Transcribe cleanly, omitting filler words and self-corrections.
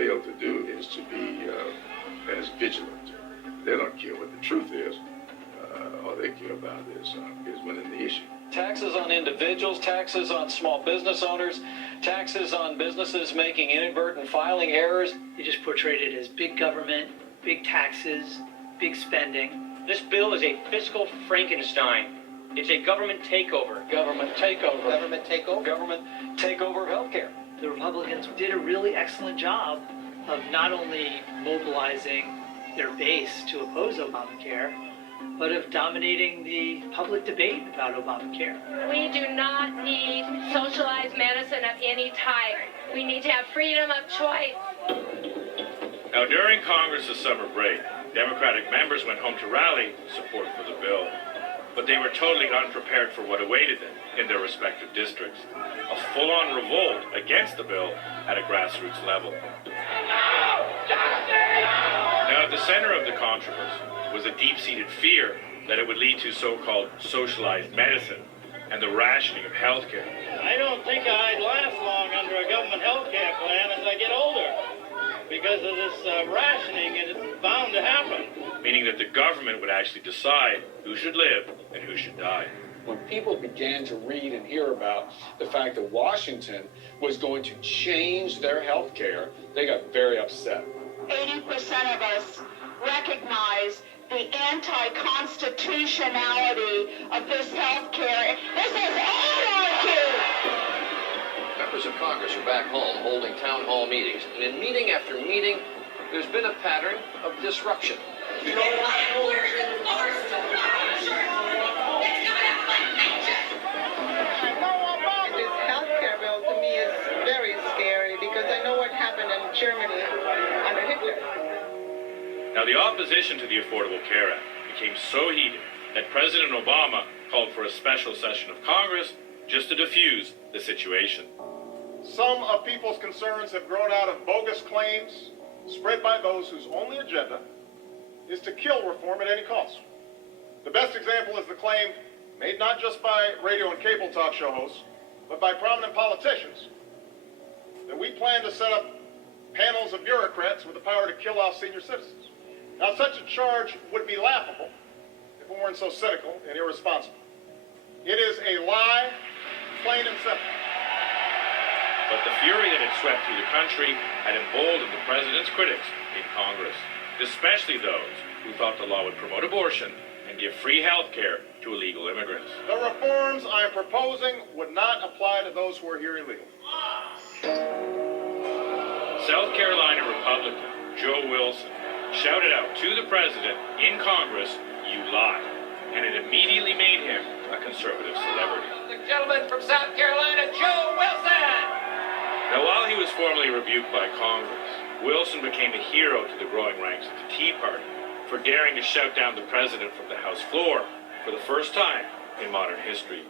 fail to do is to be as vigilant. They don't care what the truth is. All they care about is winning the issue. Taxes on individuals, taxes on small business owners, taxes on businesses making inadvertent filing errors. They just portrayed it as big government, big taxes, big spending. This bill is a fiscal Frankenstein. It's a government takeover. Government takeover. Government takeover. Government takeover of healthcare. The Republicans did a really excellent job of not only mobilizing their base to oppose Obamacare, but of dominating the public debate about Obamacare. We do not need socialized medicine of any type. We need to have freedom of choice. Now, during Congress's summer break, Democratic members went home to rally support for the bill, but they were totally unprepared for what awaited them in their respective districts. A full-on revolt against the bill at a grassroots level. Now, at the center of the controversy was a deep-seated fear that it would lead to so-called socialized medicine and the rationing of health care. I don't think I'd last long under a government health care plan as I get older because of this rationing, and it's bound to happen. Meaning that the government would actually decide who should live and who should die. When people began to read and hear about the fact that Washington was going to change their health care, they got very upset. 80% of us recognize the anti-constitutionality of this health care. This is anarchy! Members of Congress are back home holding town hall meetings, and in meeting after meeting, there's been a pattern of disruption. This health care bill to me is very scary because I know what happened in Germany under Hitler. Now, the opposition to the Affordable Care Act became so heated that President Obama called for a special session of Congress just to defuse the situation. Some of people's concerns have grown out of bogus claims spread by those whose only agenda is to kill reform at any cost. The best example is the claim made not just by radio and cable talk show hosts, but by prominent politicians, that we plan to set up panels of bureaucrats with the power to kill off senior citizens. Now, such a charge would be laughable if it weren't so cynical and irresponsible. It is a lie, plain and simple. But the fury that had swept through the country had emboldened the president's critics in Congress, especially those who thought the law would promote abortion and give free health care to illegal immigrants. The reforms I am proposing would not apply to those who are here illegally. South Carolina Republican Joe Wilson shouted out to the president in Congress, "You lie," and it immediately made him a conservative celebrity. The gentleman from South Carolina, Joe Wilson! Now, while he was formally rebuked by Congress, Wilson became a hero to the growing ranks of the Tea Party for daring to shout down the president from the House floor for the first time in modern history.